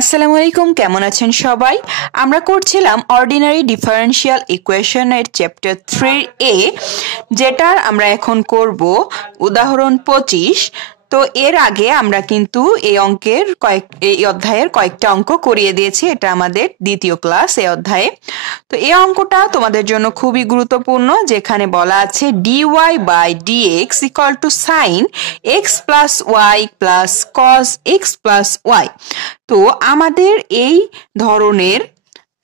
আসসালামু আলাইকুম, কেমন আছেন সবাই? আমরা করছিলাম অর্ডিনারি ডিফারেনশিয়াল ইকুয়েশনের চ্যাপ্টার 3A, যেটার আমরা এখন করব উদাহরণ 25। তো এর আগে আমরা কিন্তু এই অধ্যায়ের কয়েকটা অঙ্ক করিয়ে দিয়েছি। এটা আমাদের দ্বিতীয় ক্লাস এই অধ্যায়ে। তো এই অঙ্কটা তোমাদের জন্য খুবই গুরুত্বপূর্ণ, যেখানে বলা আছে dy by dx equal to sine x plus Y plus cos X plus Y. তো আমাদের এই ধরনের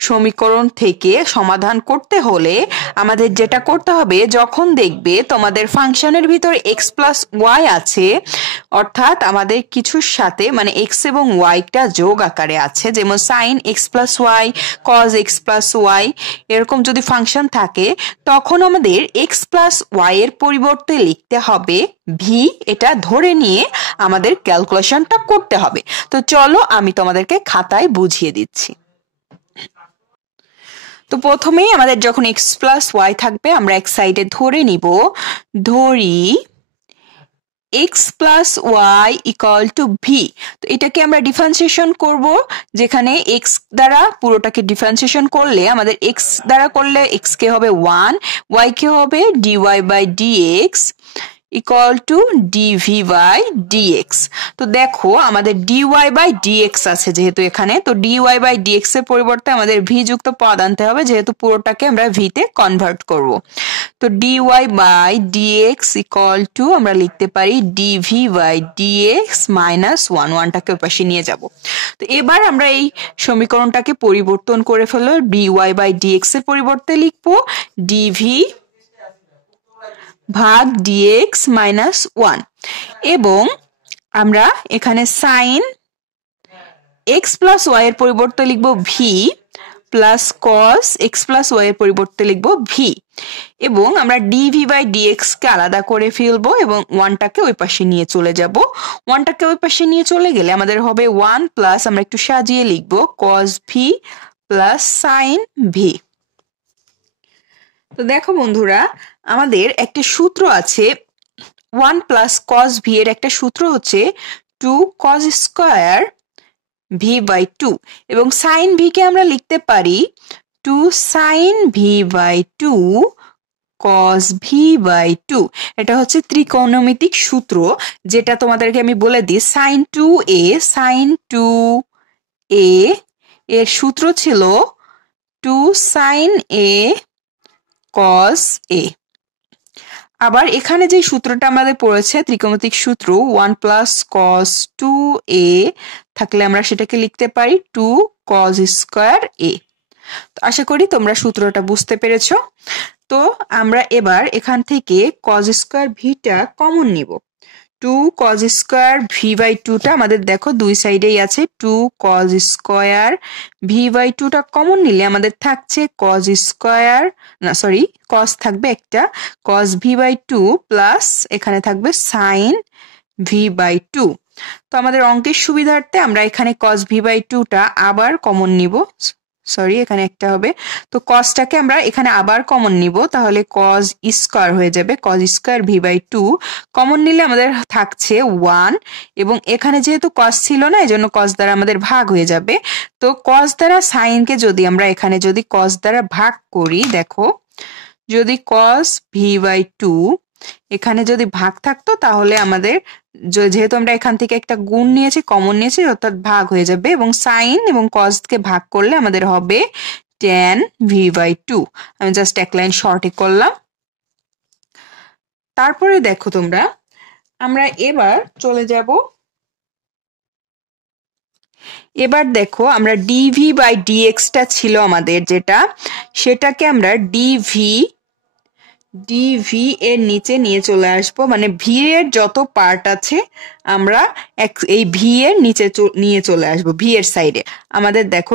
সমীকরণ থেকে সমাধান করতে হলে আমাদের যেটা করতে হবে, যখন দেখবে তোমাদের ফাংশনের ভিতর এক্স প্লাস ওয়াই আছে, অর্থাৎ আমাদের কিছুর সাথে মানে এক্স এবং ওয়াইটা যোগ আকারে আছে, যেমন sine X plus Y, cos X plus Y, এরকম যদি ফাংশন থাকে, তখন আমাদের এক্স প্লাস ওয়াই এর পরিবর্তে লিখতে হবে ভি। এটা ধরে নিয়ে আমাদের ক্যালকুলেশনটা করতে হবে। তো চলো আমি তোমাদেরকে খাতায় বুঝিয়ে দিচ্ছি। তো প্রথমেই আমাদের যখন এক্স প্লাস ওয়াই থাকবে, আমরা এক সাইডে ধরি X plus Y equal to V. তো এটাকে আমরা ডিফারেন্সিয়েশন করব, যেখানে এক্স দ্বারা পুরোটাকে ডিফারেন্সিয়েশন করলে আমাদের এক্স দ্বারা করলে এক্স কে হবে 1, ওয়াই কে হবে dy by dx equal to dv by dx. তো দেখো আমাদের ডিওয়াই বাই ডিএক্স আছে যেহেতু এখানে, তো ডিওয়াই বাই ডিএক্স এর পরিবর্তে আমাদের ভি যুক্ত পদ আনতে হবে, যেহেতু পুরোটাকে আমরা ভিতে কনভার্ট করব। তো dy by dx equal to আমরা লিখতে পারি ডিভি বাই ডিএক্স মাইনাস 1টাকে ওই পাশে নিয়ে যাব। তো এবার আমরা এই সমীকরণটাকে পরিবর্তন করে ফেলবো, ডিওয়াই বাই ডিএক্স এর পরিবর্তে লিখবো ডিভি ভাগ ডিএক্স মাইনাস 1, এবং আমরা এখানে সাইন এক্স প্লাস ওয়াই এর পরিবর্তে লিখবো V plus cos X plus Y এর পরিবর্তে লিখবো ভি, এবং আমরা ডিভি বাই ডিএক্স কে আলাদা করে ফেলবো এবং 1টাকে ওই পাশে নিয়ে চলে যাব। 1টাকে ওই পাশে নিয়ে চলে গেলে আমাদের হবে 1 প্লাস আমরা একটু সাজিয়ে লিখবো কস ভি প্লাস সাইন ভি। তো দেখো বন্ধুরা, আমাদের একটা সূত্র আছে 1 প্লাস কস ভি এর একটা সূত্র হচ্ছে 2 কস স্কয়ার ভি বাই 2, এবং সাইন ভি কে আমরা লিখতে পারি 2 sine V by 2 cos V by 2। এটা হচ্ছে ত্রিকোণমিতিক সূত্র, যেটা তোমাদেরকে আমি বলে দিই। সাইন 2a এর সূত্র ছিল 2 সাইন এ কস এ। আবার এখানে যে সূত্রটা আমাদের পড়েছে ত্রিকোণমিতিক সূত্র 1 প্লাস কস 2a থাকলে আমরা সেটাকে লিখতে পারি 2 কস স্কয়ার এ। তো আশা করি তোমরা সূত্রটা বুঝতে পেরেছো। তো আমরা এবার এখান থেকে কস স্কয়ার ভিটা কমন নিব। 2 কস স্কয়ার ভি বাই 2টা আমাদের দেখো দুই সাইডেই আছে, 2 কস স্কয়ার ভি বাই 2টা কমন নিলে আমাদের থাকছে কস স্কয়ার, না সরি কস থাকবে একটা, কস ভি বাই 2 প্লাস এখানে থাকবে সাইন ভি বাই 2। তো আমাদের অঙ্কের সুবিধার্থে আমরা এখানে কস ভি বাই 2টা আবার কমন নিব, সরি এখানে একটা হবে। তো কসটাকে আমরা এখানে আবার কমন নিব, তাহলে কস স্কয়ার হয়ে যাবে, cos square v by 2 common নিলে আমাদের থাকছে 1, এবং এখানে যেহেতু কস ছিল না এজন্য কস দ্বারা আমাদের ভাগ হয়ে যাবে। তো কস দ্বারা সাইনকে যদি আমরা এখানে যদি কস দ্বারা ভাগ করি, দেখো যদি কস ভি বাই 2 এখানে যদি ভাগ থাকতো তাহলে আমাদের যেহেতু আমরা এখান থেকে একটা গুণ নিয়েছি, কমন নিয়েছি, অর্থাৎ ভাগ হয়ে যাবে, এবং সাইন এবং কস কে ভাগ করলে আমাদের হবে tan ভি বাই 2। আমি জাস্ট এক লাইন শর্টে করলাম। তারপরে দেখো তোমরা, আমরা এবার চলে যাব, এবার দেখো আমরা ডিভি বাই ডিএক্সটা ছিল আমাদের যেটা, সেটাকে আমরা ডিভি এর নিচে নিয়ে চলে আসবো, মানে ভি এর যত পার্ট আছে আমরা এই ভি এর নিচে নিয়ে চলে আসবো, ভি এর সাইডে। আমাদের দেখো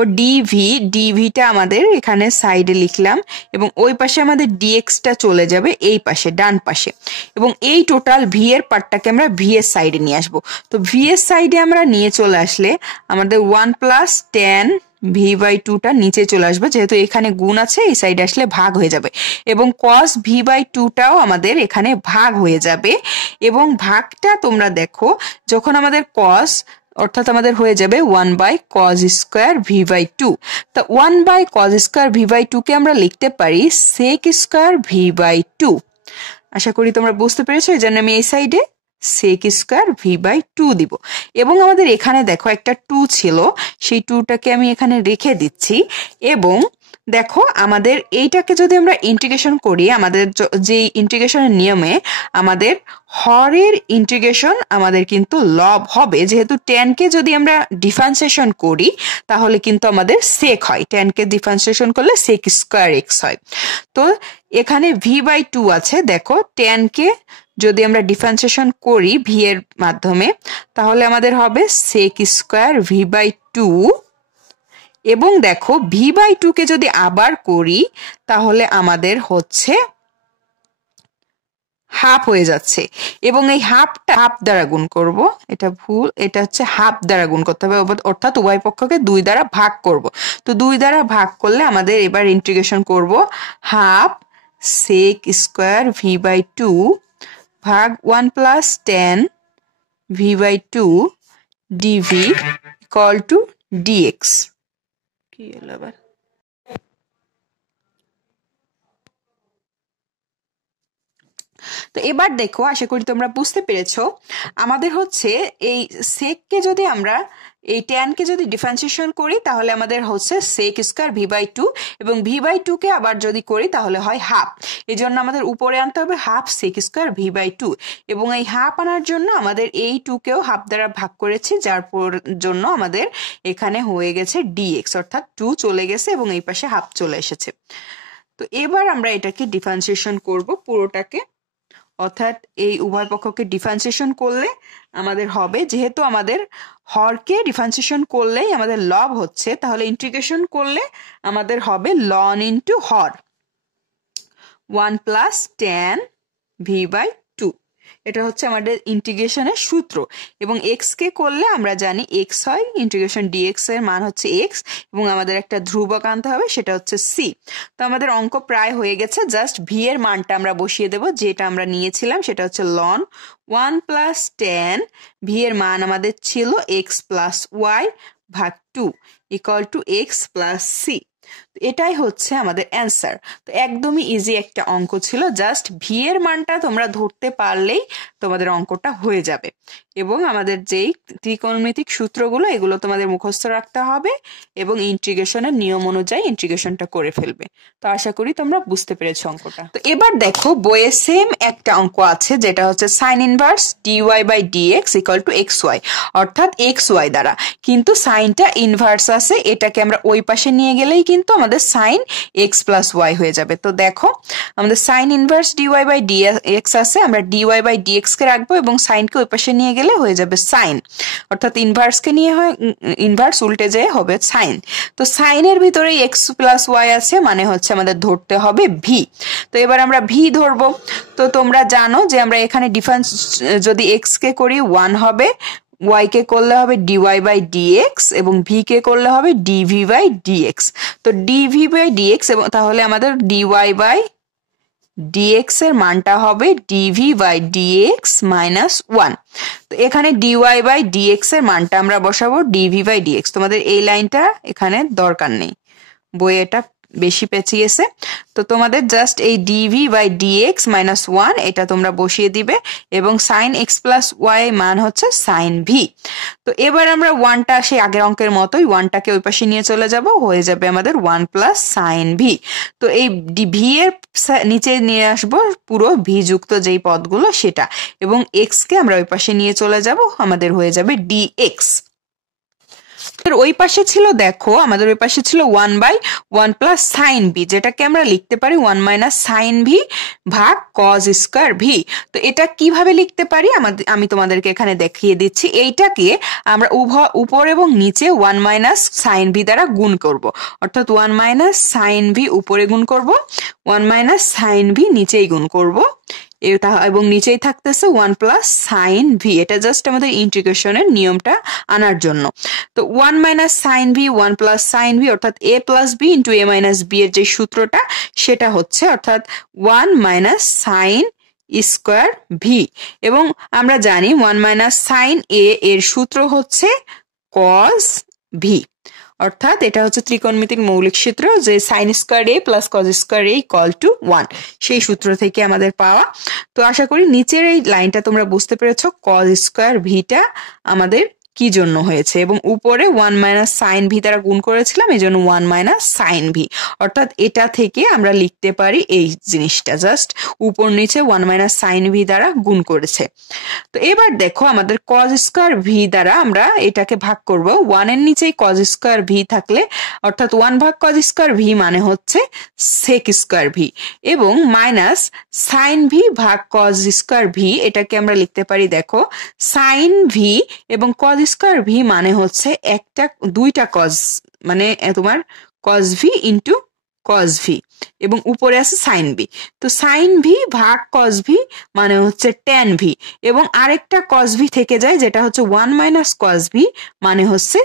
ডিভিটা আমাদের এখানে সাইডে লিখলাম, এবং ওই পাশে আমাদের ডিএক্সটা চলে যাবে এই পাশে ডান পাশে, এবং এই টোটাল ভি এর পার্টটাকে আমরা ভি এর সাইডে নিয়ে আসবো। তো ভি এর সাইডে আমরা নিয়ে চলে আসলে আমাদের 1 প্লাস tan ভি বাই 2টা নিচে চলে আসবে, যেহেতু এখানে গুণ আছে, এই সাইডে আসলে ভাগ হয়ে যাবে, এবং কস ভি বাই 2টাও আমাদের এখানে ভাগ হয়ে যাবে। এবং ভাগটা তোমরা দেখো, যখন আমাদের কস অর্থাৎ আমাদের হয়ে যাবে 1/cos²v/2। তো 1/cos²v/2 কে আমরা লিখতে পারি sec²v/2। আশা করি তোমরা বুঝতে পেরেছো, এই জন্য আমি এই সাইডে sec²v/2 দিব। এবং আমাদের এখানে দেখো একটা 2 ছিল, সেই 2টাকে আমি এখানে রেখে দিচ্ছি। এবং দেখো আমাদের এইটাকে যদি আমরা ইন্টিগ্রেশন করি, আমাদের যে ইন্টিগ্রেশনের নিয়মে আমাদের হরের ইন্টিগ্রেশন আমাদের কিন্তু লব হবে, যেহেতু tan কে যদি আমরা ডিফারেন্সিয়েশন করি তাহলে কিন্তু আমাদের sec হয়, tan কে ডিফারেন্সিয়েশন করলে sec²x হয়। তো এখানে v/2 আছে, দেখো tan কে যদি আমরা ডিফারেন্সিয়েশন করি v এর মাধ্যমে তাহলে আমাদের হবে sec²v/2। এবং দেখো v/2 কে যদি আবার করি তাহলে আমাদের হচ্ছে হাফ হয়ে যাচ্ছে। এবং এই হাফটা হাফ দ্বারা গুণ করব, এটা ভুল, এটা হচ্ছে হাফ দ্বারা গুণ করতে হবে, অর্থাৎ উভয় পক্ষকে 2 দ্বারা ভাগ করব। তো 2 দ্বারা ভাগ করলে আমাদের এবার ইন্টিগ্রেশন করব হাফ sec²v/2 ভাগ 1 + tan v/2 dv = dx। কি হলো আবার? তো এবার দেখো, আশা করি তোমরা বুঝতে পেরেছো, আমাদের হচ্ছে এই sec কে যদি আমরা এই tan কে যদি ডিফারেন্সিয়েশন করি তাহলে আমাদের হচ্ছে sec²v/2, এবং v/2 কে আবার যদি করি তাহলে হয় হাফ। এই জন্য আমাদের উপরে আনতে হবে হাফ sec²v/2, এবং এই হাফ আনার জন্য আমাদের এই 2 কেও হাফ দ্বারা ভাগ করেছি, যার জন্য আমাদের এখানে হয়ে গেছে dx, অর্থাৎ 2 চলে গেছে এবং এই পাশে হাফ চলে এসেছে। তো এবার আমরা এটাকে ডিফারেন্সিয়েশন করব পুরোটাকে, অর্থাৎ এই উভয় পক্ষকে ডিফারেন্সিয়েশন করলে আমাদের হবে, যেহেতু আমাদের হরকে ডিফারেন্সিয়েশন করলেই আমাদের লব হচ্ছে, তাহলে ইন্টিগ্রেশন করলে আমাদের হবে ln * হর 1 + tan v/2। এটা হচ্ছে আমাদের ইন্টিগ্রেশনের সূত্র। এবং x কে করলে আমরা জানি x হয়, ইন্টিগ্রেশন dx এর মান হচ্ছে x, এবং আমাদের একটা ধ্রুবক আনতে হবে, সেটা হচ্ছে c। তো আমাদের অঙ্ক প্রায় হয়ে গেছে, জাস্ট v এর মানটা আমরা বসিয়ে দেব, যেটা আমরা নিয়েছিলাম সেটা হচ্ছে ln 1 + tan, v এর মান আমাদের ছিল x + y ভাগ 2 = x + c। এটাই হচ্ছে আমাদের অ্যান্সার। তো একদমই ইজি একটা অঙ্ক ছিল, জাস্ট ভি এর মানটা তোমরা ধরতে পারলেই তোমাদের অঙ্কটা হয়ে যাবে। এবং আমাদের যেই ত্রিকোণমিতিক সূত্রগুলো এগুলো তোমাদের মুখস্থ রাখতে হবে এবং ইন্টিগ্রেশনের নিয়ম অনুযায়ী ইন্টিগ্রেশনটা করে ফেলবে। তো আশা করি তোমরা বুঝতে পেরেছো অঙ্কটা। তো এবার দেখো বইয়ে সেম একটা অঙ্ক আছে, যেটা হচ্ছে sin ইনভার্স dy/dx = xy, অর্থাৎ xy দ্বারা, কিন্তু সাইনটা ইনভার্স আছে, এটাকে আমরা ওই পাশে নিয়ে গেলেই কিন্তু আমাদের sin x + y হয়ে যাবে। তো দেখো আমাদের sin ইনভার্স dy/dx আছে, আমরা dy/dx কে রাখবো এবং sin কে ওই পাশে নিয়ে গেলে হয়ে যাবে sin, অর্থাৎ ইনভার্স কে নিয়ে হয় ইনভার্স, উল্টে যেয়ে হবে sin। তো sin এর ভিতরে x + y আছে, মানে হচ্ছে আমাদের ধরতে হবে v। তো এবার আমরা v ধরবো। তো তোমরা জানো যে আমরা এখানে ডিফারেন্স যদি x কে করি 1 হবে, y কে করলে হবে dy/dx, এবং v কে করলে হবে dv/dx। তো dv/dx, এবং তাহলে আমাদের dy/dx এর মানটা হবে dv/dx - 1। তো এখানে dy/dx এর মানটা আমরা বসাবো dv/dx। তোমাদের এই লাইনটা এখানে দরকার নেই, বইয়ে এটা বেশি পেঁচিয়েছে। তো তোমাদের জাস্ট এই dv/dx - 1 এটা তোমরা বসিয়ে দিবে, এবং sin x + y মান হচ্ছে sin v। তো এবার আমরা 1টা সেই আগের অঙ্কের মতোই 1টাকে ওই পাশে নিয়ে চলে যাব, হয়ে যাবে আমাদের 1 + sin v। তো এই v এর নিচে নিয়ে আসবো পুরো v যুক্ত যেই পদগুলো সেটা, এবং x কে আমরা ওই পাশে নিয়ে চলে যাব, আমাদের হয়ে যাবে dx। ওই পাশে ছিল, দেখো আমাদের ওই পাশে ছিল 1/1 + sin v, যেটাকে আমরা লিখতে পারি 1 - sin v ভাগ cos² v। তো এটা কিভাবে লিখতে পারি আমি তোমাদেরকে এখানে দেখিয়ে দিচ্ছি। এইটাকে আমরা উপর এবং নিচে 1 - sin v দ্বারা গুণ করব, অর্থাৎ 1 - sin v উপরে গুণ করব, 1 - sin v নিচেই গুণ করব, এবং নিচেই থাকতেছে 1 + sin v। এটা জাস্ট আমাদের ইন্টিগ্রেশনের নিয়মটা আনার জন্য। তো 1 - sin v 1 + sin v, অর্থাৎ a + b × a - b এর যে সূত্রটা সেটা হচ্ছে, অর্থাৎ 1 - sin স্কয়ার ভি, এবং আমরা জানি 1 মাইনাস সাইন এ এর সূত্র হচ্ছে কজ ভি, অর্থাৎ এটা হচ্ছে ত্রিকোণমিতিক মৌলিক সূত্র যে sine square A plus cos square A equal to 1, সেই সূত্র থেকে আমাদের পাওয়া। তো আশা করি নিচের এই লাইনটা তোমরা বুঝতে পেরেছো কজ স্কয়ার ভিটা আমাদের কি জন্য হয়েছে, এবং উপরে 1 মাইনাস সাইন ভি দ্বারা গুণ করেছিলাম, এই জন্য 1 মাইনাস সাইন ভি, অর্থাৎ এটা থেকে আমরা লিখতে পারি এই জিনিসটা জাস্ট উপর নিচে 1 মাইনাস সাইন ভি দ্বারা গুণ করেছে। তো এবার দেখো আমাদের কজ স্কয়ার ভি দ্বারা আমরা এটাকে ভাগ করব, 1 এর নিচেই কজ স্কয়ার ভি থাকলে অর্থাৎ 1 ভাগ কজ স্কয়ার ভি মানে হচ্ছে সেক স্কয়ার ভি, এবং মাইনাস সাইন ভি ভাগ কজ স্কয়ার ভি, এটাকে আমরা লিখতে পারি দেখো সাইন ভি এবং কজ স্কয়ার ভি মানে হচ্ছে দুইটা কজ, মানে তোমার cos v into cos v, এবং উপরে আছে সাইন ভি। তো সাইন ভি ভাগ কজ ভি মানে হচ্ছে ট্যান ভি, এবং আরেকটা কজ ভি থেকে যায় যেটা হচ্ছে 1 মাইনাস কজ ভি মানে হচ্ছে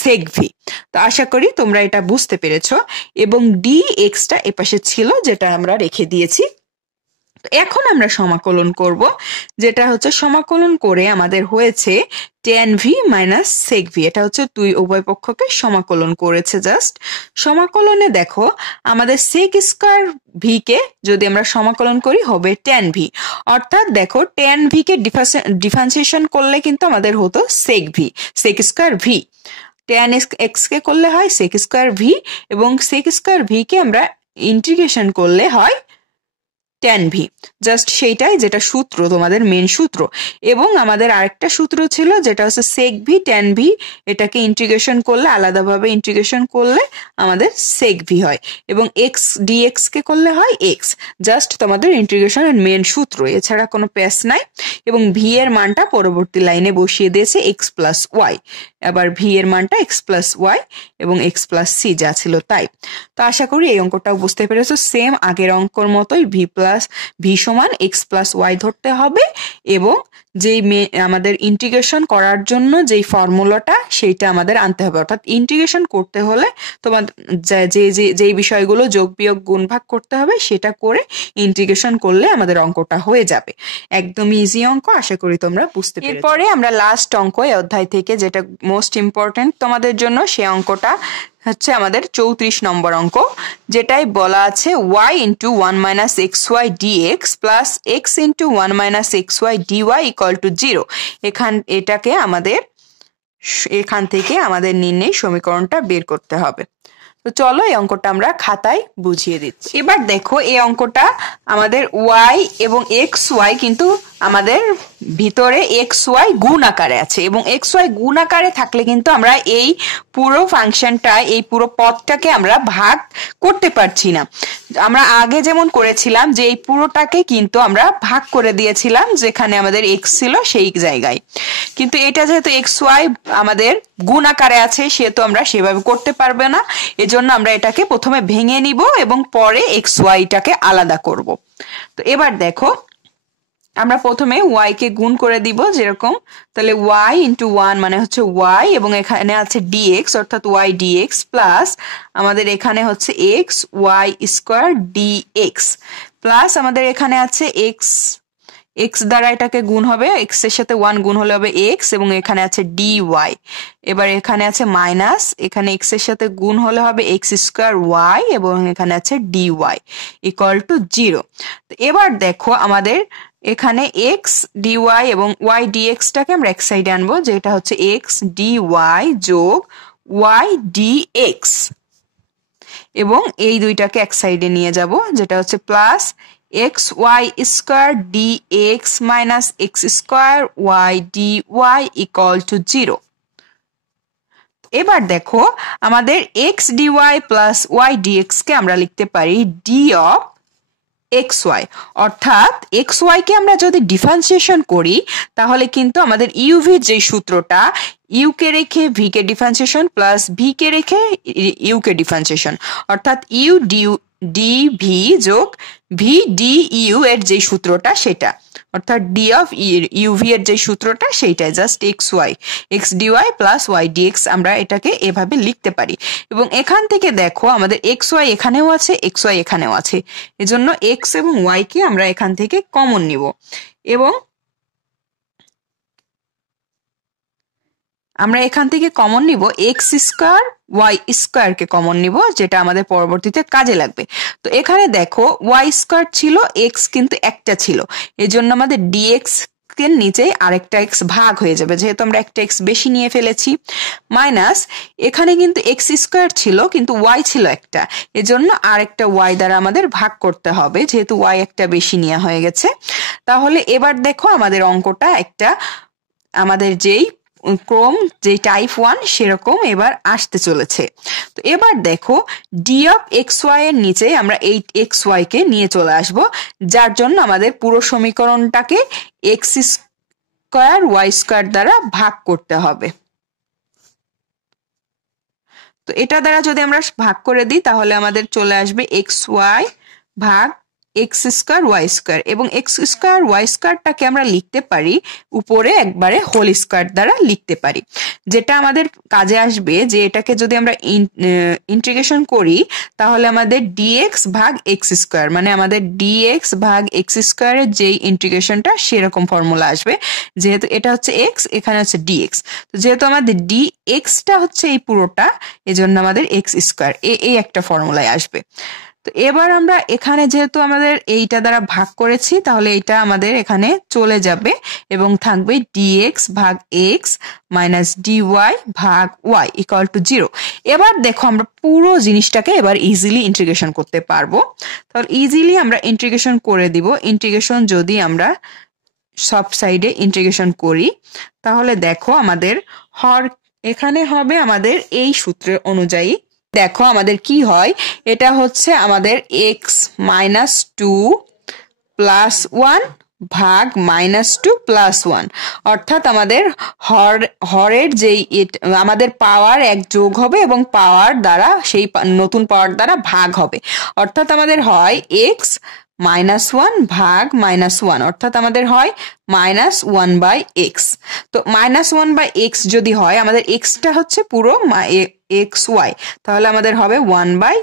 সেক ভি। তো আশা করি তোমরা এটা বুঝতে পেরেছো, এবং ডি এক্সটা এপাশে ছিল যেটা আমরা রেখে দিয়েছি। এখন আমরা সমাকলন করব, যেটা হচ্ছে সমাকলন করে আমাদের হয়েছে tan v minus sec v, এটা হচ্ছে দুই উভয় পক্ষকে সমাকলন করেছে জাস্ট। সমাকলনে দেখো আমাদের sec স্কয়ার v কে যদি আমরা সমাকলন করি হবে tan v, অর্থাৎ দেখো tan v কে ডিফারেন্সিয়েশন করলে কিন্তু আমাদের হতো sec square v, tan x কে করলে হয় sec স্কয়ার v, এবং sec স্কয়ার v কে আমরা ইন্টিগ্রেশন করলে হয় tan v, জাস্ট সেইটাই যেটা সূত্র তোমাদের মেন সূত্র। এবং আমাদের আরেকটা সূত্র ছিল যেটা হচ্ছে sec v tan v, এটাকে ইন্টিগ্রেশন করলে আলাদাভাবে ইন্টিগ্রেশন করলে আমাদের sec v হয়, এবং x dx কে করলে হয় x, জাস্ট তোমাদের ইন্টিগ্রেশনের মেন সূত্র, এছাড়া কোনো প্যাস নাই। এবং v এর মানটা পরবর্তী লাইনে বসিয়ে দিয়েছে x প্লাস ওয়াই, আবার v এর মানটা x প্লাস ওয়াই এবং x প্লাস সি যা ছিল তাই। তো আশা করি এই অঙ্কটাও বুঝতে পেরেছো, সেম আগের অঙ্কর মতোই ভি সমান এক্স প্লাস ওয়াই ধরতে হবে, এবং যেই আমাদের ইন্টিগ্রেশন করার জন্য যেই ফর্মুলাটা সেইটা আমাদের আনতে হবে, অর্থাৎ ইন্টিগ্রেশন করতে হলে তোমার যেই বিষয়গুলো যোগ বিয়োগ গুণ ভাগ করতে হবে সেটা করে ইন্টিগ্রেশন করলে আমাদের অঙ্কটা হয়ে যাবে। একদম ইজি অঙ্ক, আশা করি তোমরা বুঝতে পেরেছো। এরপরে আমরা লাস্ট অঙ্ক এই অধ্যায় থেকে যেটা মোস্ট ইম্পর্টেন্ট তোমাদের জন্য, সে অঙ্কটা হচ্ছে আমাদের 34 নম্বর অঙ্ক, যেটাই বলা আছে y into 1 minus x y dx plus x into 1 minus x y dy equal to 0। এখান থেকে আমাদের নির্ণয় সমীকরণটা বের করতে হবে। তো চলো এই অঙ্কটা আমরা খাতায় বুঝিয়ে দিচ্ছি। এবার দেখো এই অঙ্কটা আমাদের y এবং এক্স ওয়াই কিন্তু আমাদের ভিতরে এক্স ওয়াই গুণ আকারে আছে, এবং এক্স ওয়াই গুণ আকারে থাকলে কিন্তু আমরা এই পুরো ফাংশনটা এই পুরো পদটাকে আমরা ভাগ করতে পারছি না। আমরা আগে যেমন করেছিলাম যে এই পুরোটাকে কিন্তু আমরা ভাগ করে দিয়েছিলাম যেখানে আমাদের এক্স ছিল সেই জায়গায়, কিন্তু এটা যেহেতু এক্স ওয়াই আমাদের গুণ আকারে আছে সেহেতু আমরা সেভাবে করতে পারবে না, এজন্য আমরা এটাকে প্রথমে ভেঙে নিব এবং পরে এক্স ওয়াইটাকে আলাদা করব। তো এবার দেখো আমরা প্রথমে y কে গুণ করে দিব যেরকম, তাহলে y ইন্টু 1 মানে হচ্ছে y, এবং এখানে আছে dx অর্থাৎ y dx প্লাস আমাদের এখানে হচ্ছে x y square dx plus আমাদের এখানে আছে x দ্বারা এটাকে গুণ হবে, x এর সাথে 1 গুণ হলে হবে x, এবং এখানে আছে dy, এবার এখানে আছে মাইনাস, এখানে x এর সাথে গুণ হলে হবে x স্কয়ার y, এবং এখানে আছে dy ইকুয়াল টু 0। এবার দেখো আমাদের এখানে x dy এবং y dx টাকে আমরা এক সাইডে আনবো, যেটা হচ্ছে x dy যোগ y dx, এবং এই দুইটাকে এক সাইডে নিয়ে যাব যেটা হচ্ছে plus x y square dx minus x square y dy equal to 0। এবার দেখো আমাদের x dy plus y dx কে আমরা লিখতে পারি d অফ xy, অর্থাৎ xy কে আমরা যদি ডিফারেন্সিয়েশন করি তাহলে কিন্তু আমাদের uv যে সূত্রটা u কে রেখে v কে ডিফারেন্সিয়েশন প্লাস v কে রেখে u কে ডিফারেন্সিয়েশন, অর্থাৎ u dv যোগ v du এর যে সূত্রটা সেটা, অর্থাৎ ডি অফ ইউভি এর যে সূত্রটা সেইটাই, just x y, x dy plus y dx, আমরা এটাকে এভাবে লিখতে পারি। এবং এখান থেকে দেখো আমাদের এক্স ওয়াই এখানেও আছে, এক্স ওয়াই এখানেও আছে, এজন্য এক্স এবং ওয়াই কে আমরা এখান থেকে কমন নিব এবং আমরা এখান থেকে কমন নিব এক্স স্কোয়ার ওয়াই স্কোয়ার কে কমন নিব, যেটা আমাদের পরবর্তীতে কাজে লাগবে। তো এখানে দেখো ওয়াই স্কোয়ার ছিল, এক্স কিন্তু একটা ছিল, এজন্য আমাদের ডিএক্স এর নিচে আরেকটা এক্স ভাগ হয়ে যাবে, যেহেতু আমরা একটা এক্স বেশি নিয়ে ফেলেছি, মাইনাস এখানে কিন্তু এক্স স্কোয়ার ছিল কিন্তু ওয়াই ছিল একটা, এজন্য আরেকটা ওয়াই দ্বারা আমাদের ভাগ করতে হবে, যেহেতু ওয়াই একটা বেশি নেওয়া হয়ে গেছে। তাহলে এবার দেখো আমাদের অঙ্কটা একটা আমাদের যেই ক্রম যে টাইপ 1 সেরকম এবার আসতে চলেছে। তো এবার দেখো ডি অফ এক্স ওয়াই এর নিচে আমরা এই এক্স ওয়াই কে নিয়ে চলে আসব, যার জন্য আমাদের পুরো সমীকরণটাকে এক্স স্কোয়ার ওয়াই স্কোয়ার দ্বারা ভাগ করতে হবে। তো এটা দ্বারা যদি আমরা ভাগ করে দিই তাহলে আমাদের চলে আসবে এক্স ওয়াই ভাগ এক্স স্কোয়ার ওয়াই স্কোয়ার, এবং এক্স স্কোয়ার ওয়াই স্কোয়ারটাকে আমরা লিখতে পারি উপরে একবারে হোল স্কোয়ার দ্বারা লিখতে পারি, যেটা আমাদের কাজে আসবে যে এটাকে যদি আমরা ইন্টিগ্রেশন করি তাহলে আমাদের ডিএক্স ভাগ এক্স স্কোয়ার, মানে আমাদের ডিএক্স ভাগ এক্স স্কোয়ারের যেই ইন্টিগ্রেশনটা সেরকম ফর্মুলা আসবে, যেহেতু এটা হচ্ছে এক্স এখানে হচ্ছে ডিএক্স। তো যেহেতু আমাদের ডিএক্সটা হচ্ছে এই পুরোটা, এজন্য আমাদের এক্স স্কোয়ার এই একটা ফর্মুলায় আসবে। তো এবার আমরা এখানে যেহেতু আমাদের এইটা দ্বারা ভাগ করেছি তাহলে এইটা আমাদের এখানে চলে যাবে এবং থাকবে ডিএক্স ভাগ এক্স মাইনাস ডিওয়াই ভাগ ওয়াই ইকুয়াল টু 0। এবার দেখো আমরা পুরো জিনিসটাকে এবার ইজিলি ইন্টিগ্রেশন করতে পারবো। তাহলে ইজিলি আমরা ইন্টিগ্রেশন করে দিব। ইন্টিগ্রেশন যদি আমরা সব সাইডে ইন্টিগ্রেশন করি তাহলে দেখো আমাদের হর এখানে হবে আমাদের এই সূত্রের অনুযায়ী, দেখো আমাদের কি হয়, এটা হচ্ছে আমাদের এক্স মাইনাস 2 প্লাস 1 ভাগ মাইনাস 2 প্লাস 1, অর্থাৎ আমাদের হরের যেই আমাদের পাওয়ার এক যোগ হবে এবং পাওয়ার দ্বারা সেই নতুন পাওয়ার দ্বারা ভাগ হবে, অর্থাৎ আমাদের হয় এক্স মাইনাস 1 ভাগ মাইনাস 1, অর্থাৎ আমাদের হয় মাইনাস 1 বাই এক্স। তো মাইনাস 1 বাই এক্স যদি হয়, আমাদের এক্সটা হচ্ছে পুরো এক্স ওয়াই, তাহলে আমাদের হবে 1 বাই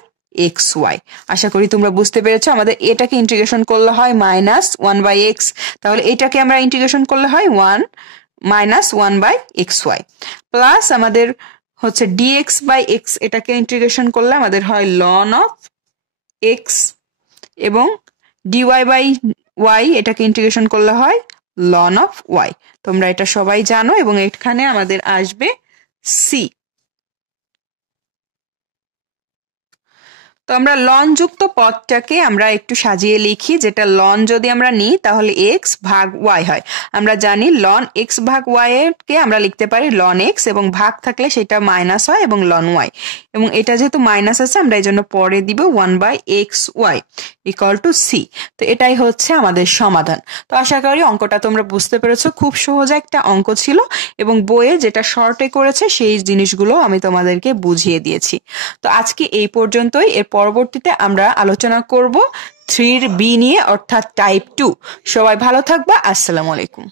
এক্স ওয়াই। আশা করি তোমরা বুঝতে পেরেছো। আমাদের এটাকে ইন্টিগ্রেশন করলে হয় মাইনাস 1 বাই এক্স, তাহলে এটাকে আমরা ইন্টিগ্রেশন করলে হয় 1 minus 1 by x y, plus আমাদের হচ্ছে ডিএক্স বাই এক্স, এটাকে ইন্টিগ্রেশন করলে আমাদের হয় লন অফ এক্স, এবং ডিওয়াই বাই ওয়াই এটাকে ইন্টিগ্রেশন করলে হয় লন অফ ওয়াই। তোমরা এটা সবাই জানো, এবং এখানে আমাদের আসবে সি। তো আমরা লন যুক্ত পদটাকে আমরা একটু সাজিয়ে লিখি, যেটা লন যদি আমরা নিই তাহলে এক্স ভাগ ওয়াই হয়। আমরা জানি লন এক্স ভাগ ওয়াই কে আমরা লিখতে পারি লন এক্স, এবং ভাগ থাকলে সেটা মাইনাস হয় এবং লন ওয়াই, এবং এটা যেহেতু মাইনাস আছে আমরা এই জন্য পরে দিব 1 by x y equal to c. তো এটাই হচ্ছে আমাদের সমাধান। তো আশা করি অঙ্কটা তোমরা বুঝতে পেরেছো। খুব সহজ একটা অঙ্ক ছিল, এবং বইয়ে যেটা শর্টে করেছে সেই জিনিসগুলো আমি তোমাদেরকে বুঝিয়ে দিয়েছি। তো আজকে এই পর্যন্তই। এর পরবর্তীতে আমরা আলোচনা করব 3B নিয়ে, অর্থাৎ টাইপ 2। সবাই ভালো থাকবা। আসসালামু আলাইকুম।